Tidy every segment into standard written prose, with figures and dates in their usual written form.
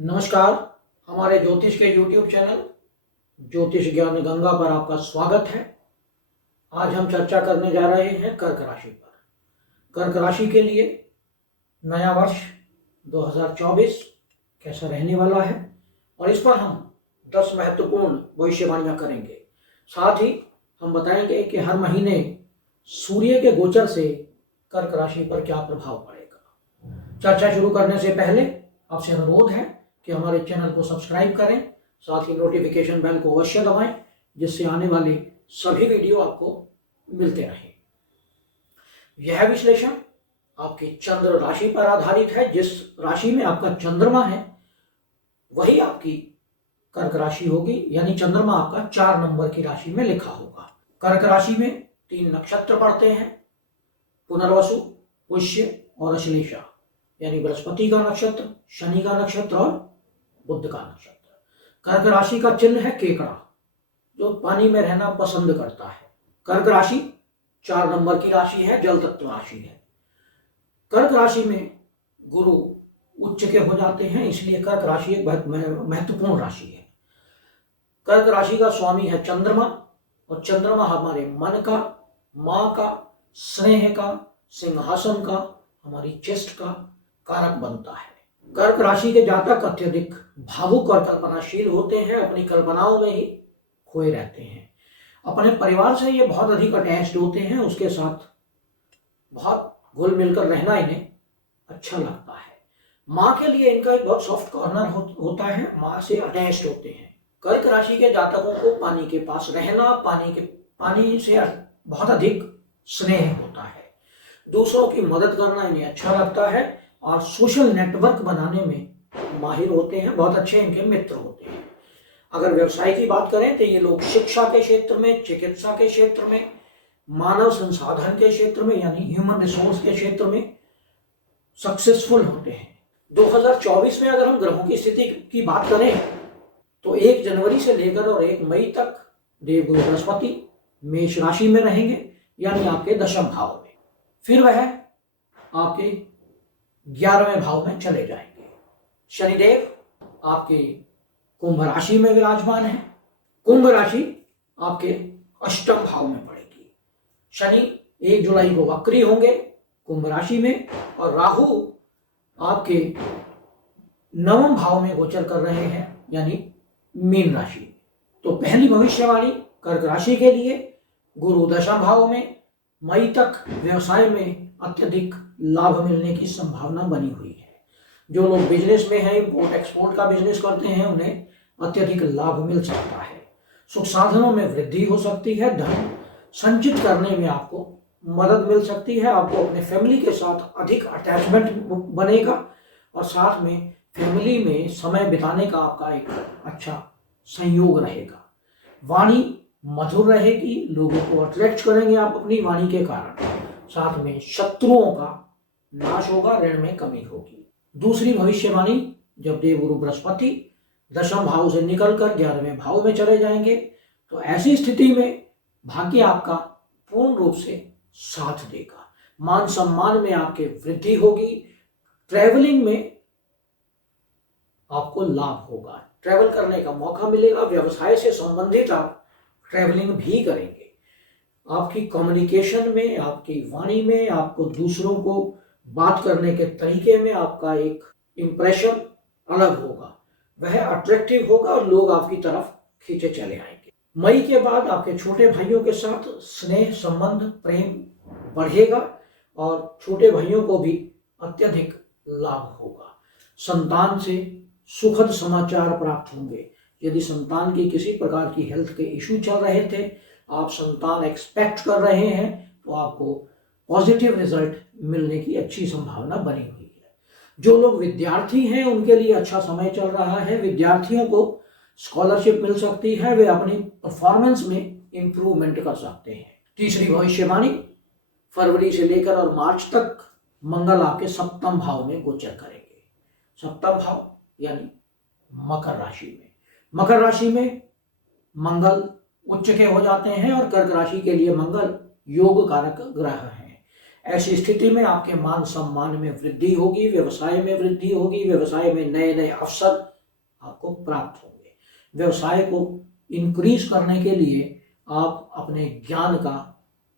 नमस्कार। हमारे ज्योतिष के YouTube चैनल ज्योतिष ज्ञान गंगा पर आपका स्वागत है। आज हम चर्चा करने जा रहे हैं कर्क राशि पर। कर्क राशि के लिए नया वर्ष 2024 कैसा रहने वाला है और इस पर हम 10 महत्वपूर्ण भविष्यवाणियां करेंगे। साथ ही हम बताएंगे कि हर महीने सूर्य के गोचर से कर्क राशि पर क्या प्रभाव पड़ेगा। चर्चा शुरू करने से पहले आपसे अनुरोध है कि हमारे चैनल को सब्सक्राइब करें, साथ ही नोटिफिकेशन बेल को अवश्य दबाएं, जिससे आने वाले सभी वीडियो आपको मिलते रहें। यह विश्लेषण आपकी चंद्र राशि पर आधारित है। जिस राशि में आपका चंद्रमा है वही आपकी कर्क राशि होगी, यानी चंद्रमा आपका 4 नंबर की राशि में लिखा होगा। कर्क राशि में 3 नक्षत्र पड़ते हैं, पुनर्वसु, पुष्य और अश्लेषा, यानी बृहस्पति का नक्षत्र, शनि का नक्षत्र और बुध का नक्षत्र। कर्क राशि का चिन्ह है केकड़ा, जो पानी में रहना पसंद करता है। कर्क राशि 4 नंबर की राशि है, जल तत्व राशि है। कर्क राशि में गुरु उच्च के हो जाते हैं, इसलिए कर्क राशि एक बहुत महत्वपूर्ण राशि है। कर्क राशि का स्वामी है चंद्रमा, और चंद्रमा हमारे मन का, माँ का, स्नेह का, सिंहासन का, हमारी चेस्ट का कारक बनता है। कर्क राशि के जातक अत्यधिक भावुक और कल्पनाशील होते हैं, अपनी कल्पनाओं में ही खोए रहते हैं। अपने परिवार से ये बहुत अधिक अटैच्ड होते हैं, उसके साथ बहुत घुल मिलकर रहना इन्हें अच्छा लगता है। माँ के लिए इनका एक बहुत सॉफ्ट कॉर्नर होता है, माँ से अटैच्ड होते हैं। कर्क राशि के जातकों को पानी के पास रहना, पानी से बहुत अधिक स्नेह होता है। दूसरों की मदद करना इन्हें अच्छा लगता है और सोशल नेटवर्क बनाने में माहिर होते हैं, बहुत अच्छे इनके मित्र होते हैं। अगर व्यवसाय की बात करें तो ये लोग शिक्षा के क्षेत्र में, चिकित्सा के क्षेत्र में, मानव संसाधन के क्षेत्र में, यानी ह्यूमन रिसोर्स के क्षेत्र में सक्सेसफुल होते हैं। 2024 में अगर हम ग्रहों की स्थिति की बात करें तो 1 जनवरी से लेकर और 1 मई तक देवगुरु बृहस्पति मेष राशि में रहेंगे, यानी आपके दशम भाव में। फिर वह आपके 11वें भाव में चले जाएंगे। शनिदेव आपके कुंभ राशि में विराजमान है। कुंभ राशि आपके अष्टम भाव में पड़ेगी। शनि 1 जुलाई को वक्री होंगे कुंभ राशि में, और राहु आपके 9वें भाव में गोचर कर रहे हैं, यानी मीन राशि। तो पहली भविष्यवाणी कर्क राशि के लिए, गुरु दशम भाव में, मई तक व्यवसाय में अत्यधिक लाभ मिलने की संभावना बनी हुई है। जो लोग बिजनेस में हैं, इंपोर्ट एक्सपोर्ट का बिजनेस करते हैं, उन्हें अत्यधिक लाभ मिल सकता है। सुख साधनों में वृद्धि हो सकती है। धन संचित करने में आपको मदद मिल सकती है। आपको अपने फैमिली के साथ अधिक अटैचमेंट बनेगा और साथ में फैमिली में समय बिताने का आपका एक अच्छा संयोग रहेगा। वाणी मधुर रहेगी, लोगों को अट्रैक्ट करेंगे आप अपनी वाणी के कारण। साथ में शत्रुओं का नाश होगा, ऋण में कमी होगी। दूसरी भविष्यवाणी, जब देवगुरु बृहस्पति दशम भाव से निकलकर 11वें भाव में चले जाएंगे तो ऐसी स्थिति में भाग्य आपका पूर्ण रूप से साथ देगा। मान सम्मान में आपके वृद्धि होगी। ट्रैवलिंग में आपको लाभ होगा, ट्रैवल करने का मौका मिलेगा। व्यवसाय से संबंधित आप ट्रैवलिंग भी करेंगे। आपकी कम्युनिकेशन में, आपकी वाणी में, आपको दूसरों को बात करने के तरीके में आपका एक इंप्रेशन अलग होगा, वह अट्रैक्टिव होगा और लोग आपकी तरफ खींचे चले आएंगे। मई के बाद आपके छोटे भाइयों के साथ स्नेह संबंध प्रेम बढ़ेगा और छोटे भाइयों को भी अत्यधिक लाभ होगा। संतान से सुखद समाचार प्राप्त होंगे। यदि संतान की किसी प्रकार की हेल्थ के इशू चल रहे थे, आप संतान एक्सपेक्ट कर रहे हैं, तो आपको पॉजिटिव रिजल्ट मिलने की अच्छी संभावना बनी हुई है। जो लोग विद्यार्थी हैं उनके लिए अच्छा समय चल रहा है। विद्यार्थियों को स्कॉलरशिप मिल सकती है, वे अपनी परफॉर्मेंस में इंप्रूवमेंट कर सकते हैं। तीसरी भविष्यवाणी, फरवरी से लेकर और मार्च तक मंगल आपके 7वें भाव में गोचर करेंगे। 7वां भाव यानी मकर राशि में। मकर राशि में मंगल उच्च के हो जाते हैं और कर्क राशि के लिए मंगल योग कारक ग्रह हैं। ऐसी स्थिति में आपके मान सम्मान में वृद्धि होगी, व्यवसाय में वृद्धि होगी, व्यवसाय में नए नए अवसर आपको प्राप्त होंगे। व्यवसाय को इंक्रीज करने के लिए आप अपने ज्ञान का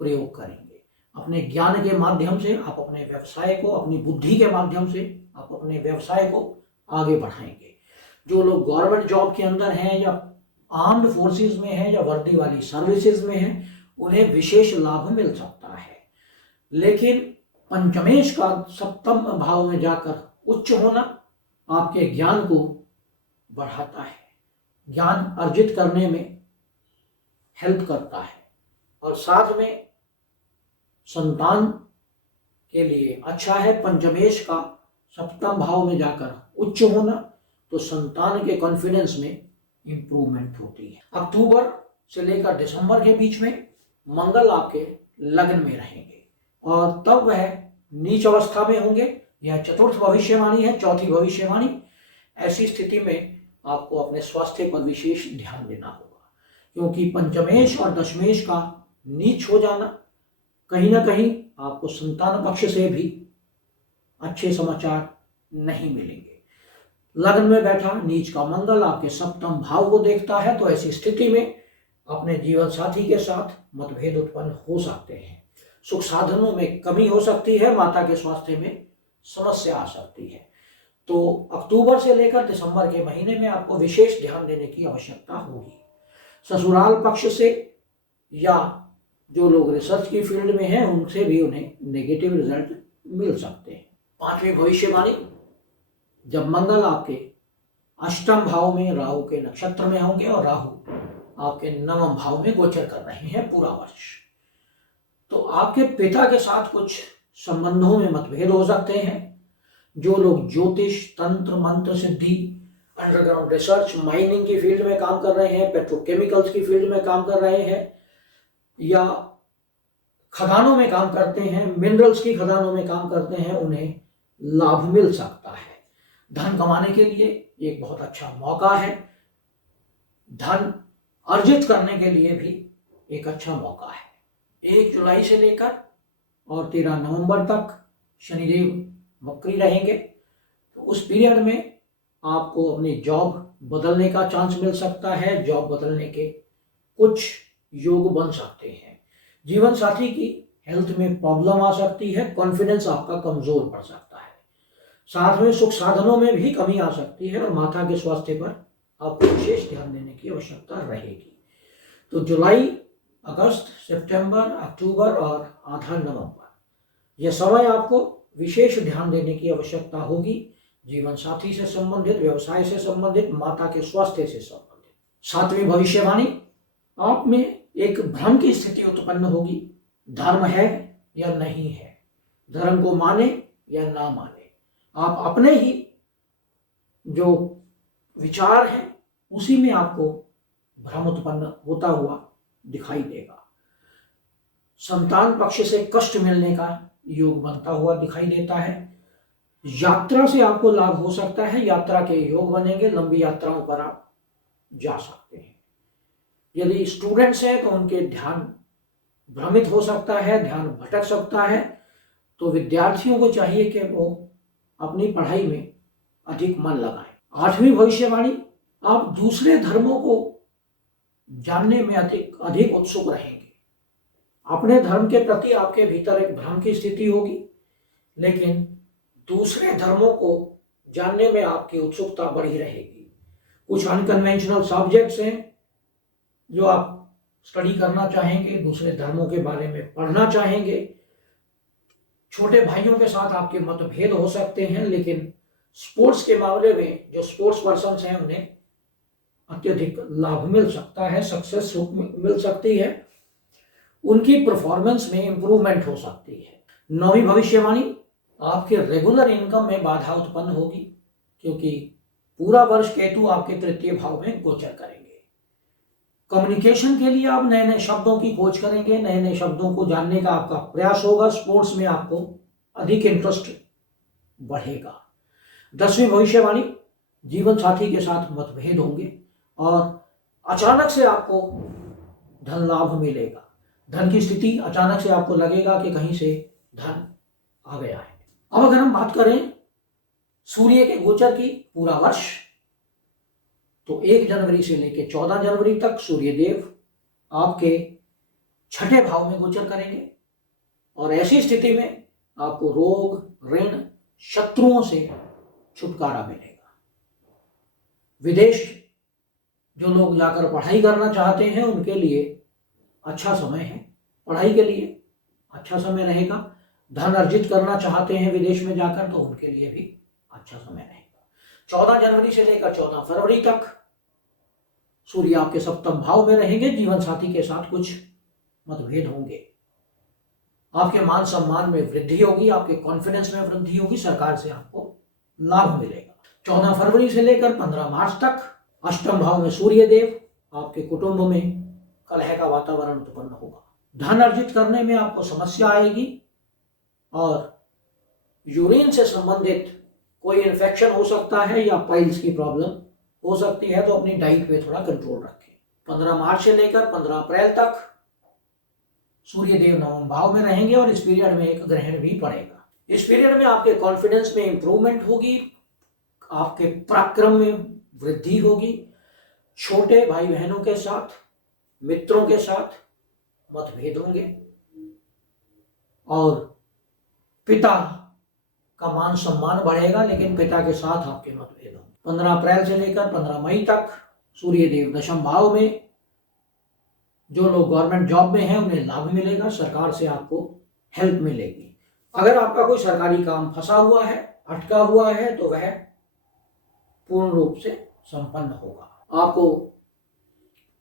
प्रयोग करेंगे। अपने ज्ञान के माध्यम से आप अपने व्यवसाय को, अपनी बुद्धि के माध्यम से आप अपने व्यवसाय को आगे बढ़ाएंगे। जो लोग गवर्नमेंट जॉब के अंदर हैं या आर्म्ड फोर्सेस में हैं या वर्दी वाली सर्विसेज में हैं, उन्हें विशेष लाभ मिल सकता है। लेकिन पंचमेश का सप्तम भाव में जाकर उच्च होना आपके ज्ञान को बढ़ाता है, ज्ञान अर्जित करने में हेल्प करता है, और साथ में संतान के लिए अच्छा है। पंचमेश का सप्तम भाव में जाकर उच्च होना तो संतान के कॉन्फिडेंस में इंप्रूवमेंट होती है। अक्टूबर से लेकर दिसंबर के बीच में मंगल आपके लग्न में रहेंगे और तब वह नीच अवस्था में होंगे। यह चतुर्थ भविष्यवाणी है, चौथी भविष्यवाणी। ऐसी स्थिति में आपको अपने स्वास्थ्य पर विशेष ध्यान देना होगा, क्योंकि पंचमेश और दशमेश का नीच हो जाना कहीं ना कहीं आपको संतान पक्ष से भी अच्छे समाचार नहीं मिलेंगे। लग्न में बैठा नीच का मंगल आपके सप्तम भाव को देखता है, तो ऐसी स्थिति में अपने जीवन साथी के साथ मतभेद उत्पन्न हो सकते हैं। सुख साधनों में कमी हो सकती है, माता के स्वास्थ्य में समस्या आ सकती है। तो अक्टूबर से लेकर दिसंबर के महीने में आपको विशेष ध्यान देने की आवश्यकता होगी। ससुराल पक्ष से या जो लोग रिसर्च की फील्ड में हैं उनसे भी उन्हें नेगेटिव रिजल्ट मिल सकते हैं। पांचवी भविष्यवाणी, जब मंगल आपके अष्टम भाव में राहु के नक्षत्र में होंगे और राहु आपके नवम भाव में गोचर कर रहे हैं पूरा वर्ष, तो आपके पिता के साथ कुछ संबंधों में मतभेद हो सकते हैं। जो लोग ज्योतिष, तंत्र, मंत्र सिद्धि, अंडरग्राउंड रिसर्च, माइनिंग की फील्ड में काम कर रहे हैं, पेट्रोकेमिकल्स की फील्ड में काम कर रहे हैं या खदानों में काम करते हैं, मिनरल्स की खदानों में काम करते हैं, उन्हें लाभ मिल सकता है। धन कमाने के लिए एक बहुत अच्छा मौका है। धन अर्जित करने के लिए भी एक अच्छा मौका है। 1 जुलाई से लेकर और 13 नवंबर तक शनिदेव वक्री रहेंगे, तो उस पीरियड में आपको अपनी जॉब बदलने का चांस मिल सकता है। जॉब बदलने के कुछ योग बन सकते हैं। जीवन साथी की हेल्थ में प्रॉब्लम आ सकती है, कॉन्फिडेंस आपका कमजोर पड़ सकता है। साथ में सुख साधनों में भी कमी आ सकती है और माता के स्वास्थ्य पर आपको विशेष ध्यान देने की आवश्यकता रहेगी। तो जुलाई, अगस्त, सितंबर, अक्टूबर और आधा नवंबर, यह समय आपको विशेष ध्यान देने की आवश्यकता होगी। जीवन साथी से संबंधित, व्यवसाय से संबंधित, माता के स्वास्थ्य से संबंधित। सातवीं भविष्यवाणी, आप में एक भ्रम की स्थिति उत्पन्न होगी। धर्म है या नहीं है, धर्म को माने या ना माने, आप अपने ही जो विचार हैं उसी में आपको भ्रम उत्पन्न होता हुआ दिखाई देगा। संतान पक्ष से कष्ट मिलने का योग बनता हुआ दिखाई देता है। यात्रा से आपको लाभ हो सकता है, यात्रा के योग बनेंगे, लंबी यात्राओं पर आप जा सकते हैं। यदि स्टूडेंट्स हैं तो उनके ध्यान भ्रमित हो सकता है, ध्यान भटक सकता है, तो विद्यार्थियों को चाहिए कि वो अपनी पढ़ाई में अधिक मन लगाएं। आठवीं भविष्यवाणी, आप दूसरे धर्मों को जानने में अधिक उत्सुक रहेंगे। अपने धर्म के प्रति आपके भीतर एक भ्रम की स्थिति होगी, लेकिन दूसरे धर्मों को जानने में आपकी उत्सुकता बढ़ी रहेगी। कुछ अनकन्वेंशनल सब्जेक्ट्स हैं जो आप स्टडी करना चाहेंगे, दूसरे धर्मों के बारे में पढ़ना चाहेंगे। छोटे भाइयों के साथ आपके मतभेद हो सकते हैं, लेकिन स्पोर्ट्स के मामले में जो स्पोर्ट्स पर्सन्स हैं उन्हें अत्यधिक लाभ मिल सकता है, सक्सेस मिल सकती है, उनकी परफॉर्मेंस में इंप्रूवमेंट हो सकती है। नौवीं भविष्यवाणी, आपके रेगुलर इनकम में बाधा उत्पन्न होगी, क्योंकि पूरा वर्ष केतु आपके तृतीय भाव में गोचर करेंगे। कम्युनिकेशन के लिए आप नए नए शब्दों की खोज करेंगे, नए नए शब्दों को जानने का आपका प्रयास होगा। स्पोर्ट्स में आपको अधिक इंटरेस्ट बढ़ेगा। 10वीं भविष्यवाणी, जीवन साथी के साथ मतभेद होंगे और अचानक से आपको धन लाभ मिलेगा। धन की स्थिति अचानक से आपको लगेगा कि कहीं से धन आ गया है। अब अगर हम बात करें सूर्य के गोचर की पूरा वर्ष, तो 1 जनवरी से लेकर 14 जनवरी तक सूर्यदेव आपके 6ठे भाव में गोचर करेंगे और ऐसी स्थिति में आपको रोग, ऋण, शत्रुओं से छुटकारा मिलेगा। विदेश जो लोग जाकर पढ़ाई करना चाहते हैं उनके लिए अच्छा समय है, पढ़ाई के लिए अच्छा समय रहेगा। धन अर्जित करना चाहते हैं विदेश में जाकर तो उनके लिए भी अच्छा समय रहेगा। 14 जनवरी से लेकर 14 फरवरी तक सूर्य आपके 7वें भाव में रहेंगे। जीवन साथी के साथ कुछ मतभेद होंगे, आपके मान सम्मान में वृद्धि होगी, आपके कॉन्फिडेंस में वृद्धि होगी, सरकार से आपको लाभ मिलेगा। 14 फरवरी से लेकर 15 मार्च तक 8वें भाव में सूर्यदेव आपके कुटुंब में कलह का वातावरण उत्पन्न होगा। धन अर्जित करने में आपको समस्या आएगी और यूरिन से संबंधित कोई इन्फेक्शन हो सकता है या पाइल्स की प्रॉब्लम हो सकती है, तो अपनी डाइट पे थोड़ा कंट्रोल रखें। 15 मार्च से लेकर 15 अप्रैल तक सूर्यदेव 9वें भाव में रहेंगे और इस पीरियड में एक ग्रहण भी पड़ेगा। इस पीरियड में आपके कॉन्फिडेंस में इंप्रूवमेंट होगी, आपके पराक्रम में वृद्धि होगी, छोटे भाई बहनों के साथ, मित्रों के साथ मतभेद होंगे और पिता का मान सम्मान बढ़ेगा, लेकिन पिता के साथ आपके मतभेद होंगे। 15 अप्रैल से लेकर 15 मई तक सूर्यदेव 10वें भाव में, जो लोग गवर्नमेंट जॉब में हैं उन्हें लाभ मिलेगा, सरकार से आपको हेल्प मिलेगी। अगर आपका कोई सरकारी काम फंसा हुआ है, अटका हुआ है, तो वह पूर्ण रूप से संपन्न होगा। आपको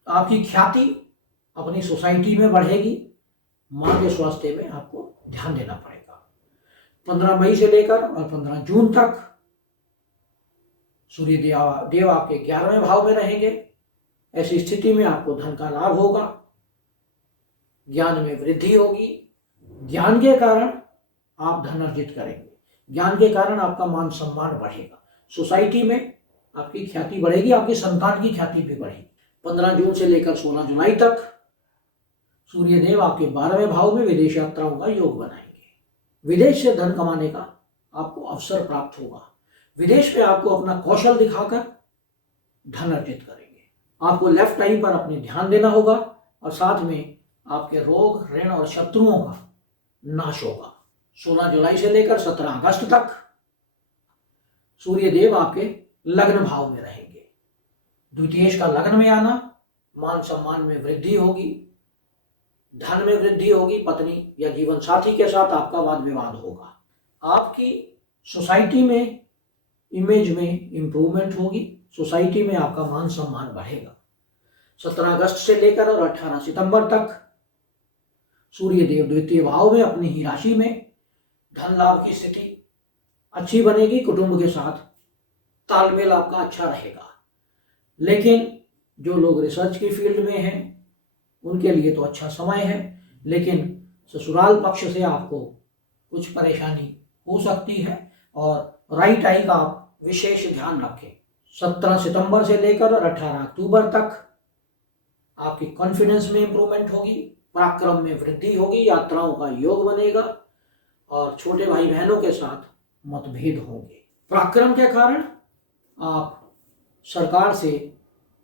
आपकी ख्याति अपनी सोसाइटी में बढ़ेगी। मां के स्वास्थ्य में आपको ध्यान देना पड़ेगा। 15 मई से लेकर और 15 जून तक सूर्य देव आपके 11वें भाव में रहेंगे। ऐसी स्थिति में आपको धन का लाभ होगा, ज्ञान में वृद्धि होगी, ज्ञान के कारण आप धन अर्जित करेंगे, ज्ञान के कारण आपका मान सम्मान बढ़ेगा, सोसाइटी में आपकी ख्याति बढ़ेगी, आपकी संतान की ख्याति भी बढ़ेगी। 15 जून से लेकर 16 जुलाई तक सूर्यदेव आपके 12वें भाव में विदेश यात्राओं का योग बनाएंगे। विदेश से धन कमाने का आपको अवसर प्राप्त होगा। विदेश में आपको अपना कौशल दिखाकर धन अर्जित करेंगे। आपको लेफ्ट टाइम पर अपने ध्यान देना होगा और साथ में आपके रोग, ऋण और शत्रुओं का नाश होगा। 16 जुलाई से लेकर 17 अगस्त तक सूर्यदेव आपके लग्न भाव में रहेंगे। द्वितीयेश का लग्न में आना, मान सम्मान में वृद्धि होगी, धन में वृद्धि होगी, पत्नी या जीवन साथी के साथ आपका वाद विवाद होगा, आपकी सोसाइटी में इमेज में इंप्रूवमेंट होगी, सोसाइटी में आपका मान सम्मान बढ़ेगा। 17 अगस्त से लेकर और 18 सितंबर तक सूर्यदेव द्वितीय भाव में अपनी ही राशि में, धन लाभ की स्थिति अच्छी बनेगी, कुटुंब के साथ तालमेल आपका अच्छा रहेगा। लेकिन जो लोग रिसर्च की फील्ड में हैं उनके लिए तो अच्छा समय है, लेकिन ससुराल पक्ष से आपको कुछ परेशानी हो सकती है और राइट आई का आप विशेष ध्यान रखें। 17 सितंबर से लेकर और 18 अक्टूबर तक आपकी कॉन्फिडेंस में इंप्रूवमेंट होगी, पराक्रम में वृद्धि होगी, यात्राओं का योग बनेगा और छोटे भाई बहनों के साथ मतभेद होंगे। पराक्रम के कारण आप सरकार से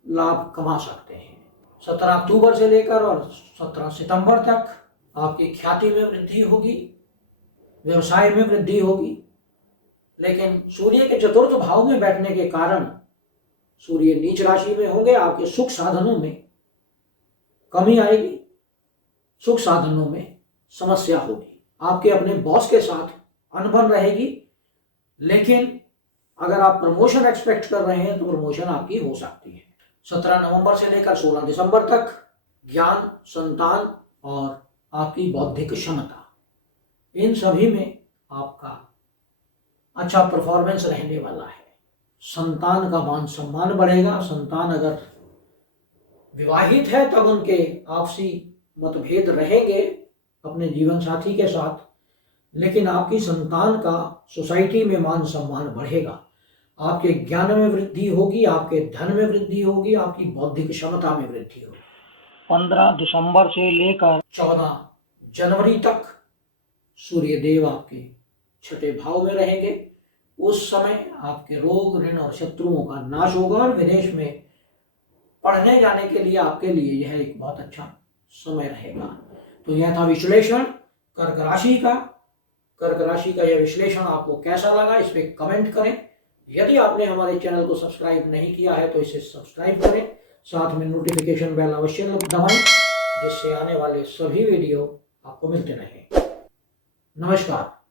लाभ कमा सकते हैं। 17 अक्टूबर से लेकर और 17 सितंबर तक आपकी ख्याति में वृद्धि होगी, व्यवसाय में वृद्धि होगी, लेकिन सूर्य के चतुर्थ भाव में बैठने के कारण सूर्य नीच राशि में होंगे, आपके सुख साधनों में कमी आएगी, सुख साधनों में समस्या होगी, आपके अपने बॉस के साथ अनबन रहेगी, लेकिन अगर आप प्रमोशन एक्सपेक्ट कर रहे हैं तो प्रमोशन आपकी हो सकती है। 17 नवंबर से लेकर 16 दिसंबर तक ज्ञान, संतान और आपकी बौद्धिक क्षमता, इन सभी में आपका अच्छा परफॉर्मेंस रहने वाला है। संतान का मान सम्मान बढ़ेगा। संतान अगर विवाहित है तब उनके आपसी मतभेद रहेंगे अपने जीवन साथी के साथ, लेकिन आपकी संतान का सोसाइटी में मान सम्मान बढ़ेगा, आपके ज्ञान में वृद्धि होगी, आपके धन में वृद्धि होगी, आपकी बौद्धिक क्षमता में वृद्धि होगी। 15 दिसंबर से लेकर 14 जनवरी तक सूर्य देव आपके छठे भाव में रहेंगे। उस समय आपके रोग, ऋण और शत्रुओं का नाश होगा और विदेश में पढ़ने जाने के लिए आपके लिए यह एक बहुत अच्छा समय रहेगा। तो यह था विश्लेषण कर्क राशि का। कर्क राशि का यह विश्लेषण आपको कैसा लगा, इस पे कमेंट करें। यदि आपने हमारे चैनल को सब्सक्राइब नहीं किया है तो इसे सब्सक्राइब करें, साथ में नोटिफिकेशन बेल अवश्य दबाएं, जिससे आने वाले सभी वीडियो आपको मिलते रहें। नमस्कार।